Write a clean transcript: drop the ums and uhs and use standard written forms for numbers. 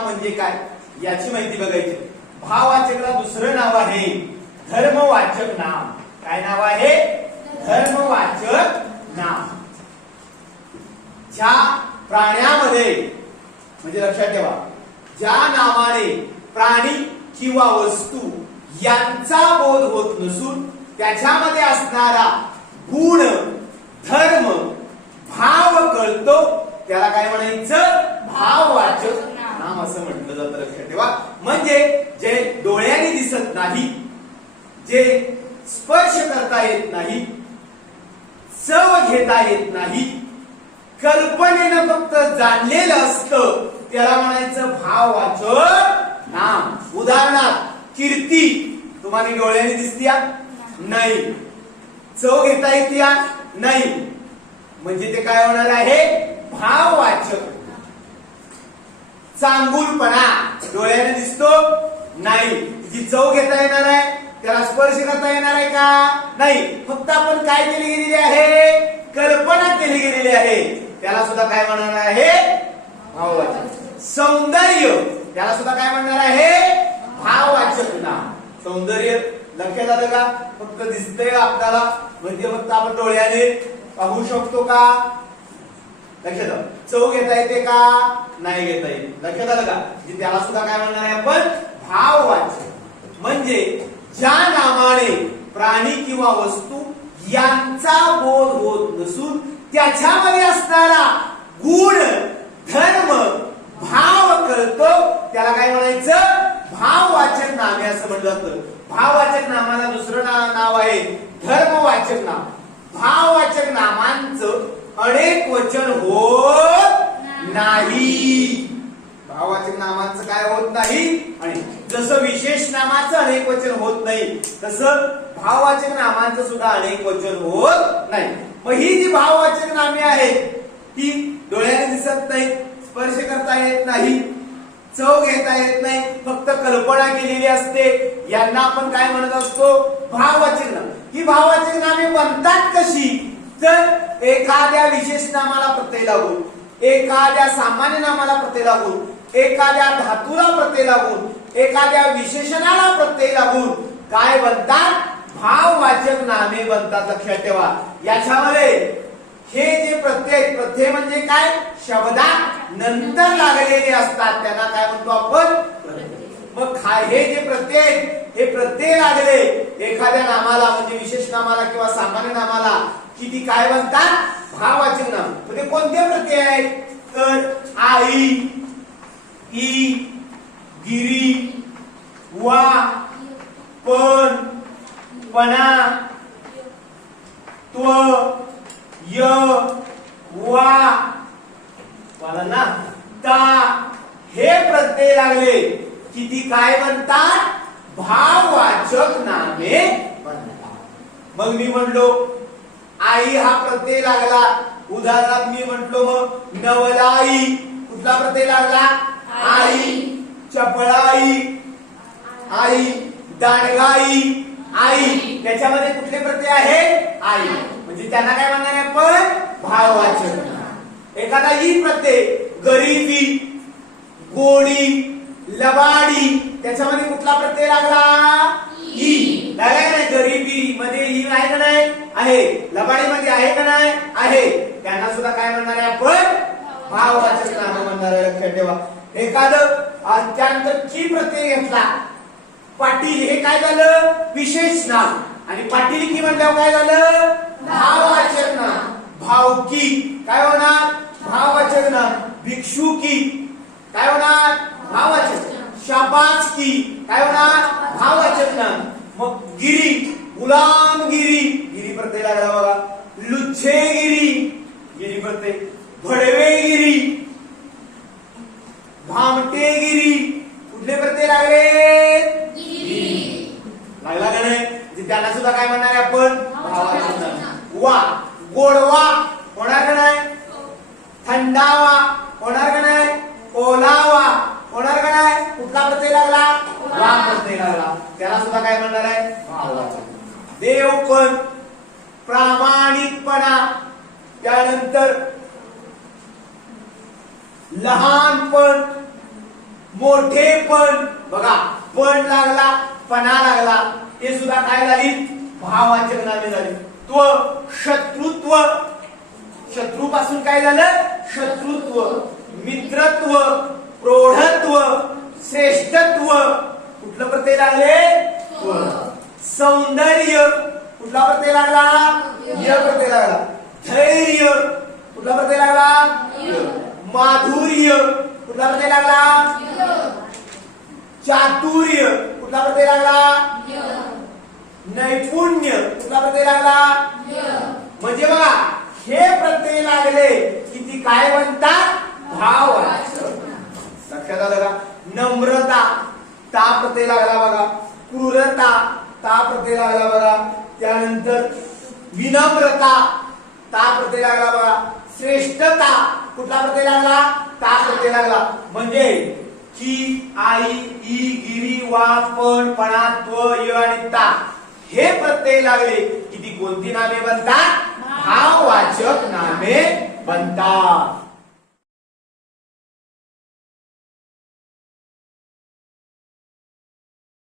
नाम म्हणजे काय याची माहिती बघायची. भाववाचकला दुसरं नाव आहे धर्मवाचक नाम. काय नाव आहे? धर्मवाचक नाम. ज्या प्राण्यामध्ये म्हणजे लक्षात ठेवा, ज्या नावाने प्राणी किंवा वस्तू यांचा बोध होत नसून त्याच्यामध्ये असणारा गुण धर्म भाव कळतो त्याला काय म्हणायचं? भाववाचक नाम असं म्हटलं जातं. लक्षात ठेवा. म्हणजे जे डोळ्याने दिसत नाही, जे स्पर्श करता येत नाही, चव घेता येत नाही, कल्पनेनं फक्त जाणलेलं असतं त्याला म्हणायचं भाववाचक नाम. उदाहरणार्थ कीर्ती तुम्हाला डोळ्याने दिसतीया नाही, चव घेता येते नाही, म्हणजे ते काय होणार आहे? भाववाचक. चांगुलपणा डोळ्याने दिसतो नाही, जी चव घेता येणार आहे, त्याला स्पर्श करता येणार आहे का? नाही. फक्त आपण काय केली गेलेली आहे? कल्पना केली गेलेली आहे. त्याला सुद्धा काय म्हणणार आहे? भाववाचक. सौंदर्य त्याला सुद्धा काय म्हणणार आहे? भाववाचक नाम. सौंदर्य लक्षात आलं का? फक्त दिसतंय आपल्याला म्हणजे फक्त आपण डोळ्याने पाहू शकतो का? लक्षात आलं. चव घेता येते का? नाही घेता येत. लक्षात आलं का? त्याला सुद्धा काय म्हणणार आहे आपण? भाववाचक. म्हणजे ज्या नामाने प्राणी किंवा वस्तू यांचा बोध होत नसून त्याच्यामध्ये असणारा गुण धर्म भाव कळतो त्याला काय म्हणायचं? भाववाचक नामे असं म्हटलं जातं. भाववाचक नामाला दुसरं नाव आहे धर्मवाचक नाम. भाववाचक नामांचं अनेक वचन होत नाही. भाववाचक नामांचं काय होत नाही? आणि जसं विशेष नामाचं अनेक वचन होत नाही तसं भाववाचक नामांचं सुद्धा अनेक वचन होत नाही. मग ही जी भाववाचक नामे आहेत ती डोळ्याने दिसत नाही, स्पर्श करता येत नाही, चव घेता येत नाही, फक्त कल्पना केलेली असते, यांना आपण काय म्हणत असतो? भाववाचक नाम. ही भाववाचक नामे बनतात कशी? तर एखाद्या विशेष नामाला प्रत्यय लागून, एखाद्या सामान्य नामाला प्रत्यय लागून, एखाद्या धातूला प्रत्यय लागून, एखाद्या विशेषणाला प्रत्यय लागून काय बनतात? भाववाचक नामे बनतात. लक्षात ठेवा. याच्यामध्ये हे जे प्रत्यय म्हणजे काय? शब्दात नंतर लागलेले असतात त्यांना काय म्हणतो आपण? मग हे जे प्रत्यय लागले एखाद्या नामाला म्हणजे विशेष नामाला किंवा सामान्य नामाला किती काय बनतात? भाववाचक नाम. म्हणजे कोणते प्रत्यय आहेत? तर आई, ई, गिरी, वा, पण, पणा, त्व, य, वा, ना, ता हे प्रत्यय लागले किती काय बनतात? भाववाचक नामे बनतात. मग मी म्हणलो आई हा प्रत्यय लागला. उदाहरणार्थ मी म्हटलो मग नवलाई कुठला प्रत्यय लागला? आई. चपळाई आई, दांडगाई आई, त्याच्यामध्ये कुठले प्रत्यय आहे? आई. म्हणजे त्यांना काय म्हणणार आहे आपण? भाववाचक. एखादा ई प्रत्यय गरिबी, गोडी, लबाडी त्याच्यामध्ये कुठला प्रत्यय लागला? ई. लागला का नाही? गरिबी मध्ये ई आहे का नाही? आहे. लबाडी मध्ये आहे का नाही? आहे. त्यांना सुद्धा काय म्हणणार आहे आपण? भाववाचक नाम म्हणणार आहे. लक्षात ठेवा. एखादं त्यानंतर की प्रत्यय घेतला पाटील हे काय झालं? विशेष नाम. आणि पाटील की म्हणल्यावर काय झालं? भाववाचक नाम. भावकी काय होणार? भाववाचक नाम. भिक्षुकी काय होणार? भाववाचक. शाबासकी काय होणार? भाववाचक नाम. मग गिरी गुलामगिरी गिरी प्रत्यय लागला बघा. लुच्छेगिरी गिरी प्रत्यय. भडवेगिरी, भामटेगिरी कुठले प्रत्यय लागले? लागला का नाही? त्यांना सुद्धा काय म्हणणार आहे आपण? भाववाचक नाम. वा गोडवा होणार का नाही? थंडावा होणार का नाही? ओलावा होणार का नाही? कुठला प्रत्यय लागला? वा प्रत्यय लागला. त्याला सुद्धा काय म्हणणार आहे? भाववाचक. देवपण, प्रामाणिकपणा, त्यानंतर लहानपण, मोठेपण, बघा पण लागला, पणा लागला, ते सुद्धा काय झाली, भाववाचक नामे झाली. शत्रुत्व, शत्रूपासून काय झालं, शत्रुत्व. मित्रत्व, प्रौढत्व, श्रेष्ठत्व, कुठलं प्रत्यय लागले, त्व. सौंदर्य, कुठला प्रत्यय लागला, य प्रत्यय लागला. धैर्य, कुठला प्रत्यय लागला, य. माधुर्य, कुठला प्रत्यय लागला, चातुर्य, कुठला प्रत्यय लागला, नैपुण्य, कुठला प्रत्यय लागला, म्हणजे बघा हे प्रत्यय लागले की ती काय म्हणतात, भाववाचक. लक्षात आलं का. नम्रता, ता प्रत्यय लागला बघा. क्रूरता, ता प्रत्यय लागला बघा. त्यानंतर विनम्रता, ता प्रत्यय लागला बघा. श्रेष्ठता, कुठला प्रत्यय लागला, ता प्रत्यय लागला. म्हणजे की, आई, ई, गिरी, वा, पण, पणा, त्व, य आणि ता हे प्रत्यय लागले की ती कोणती नामे बनतात, भाववाचक नामे बनतात.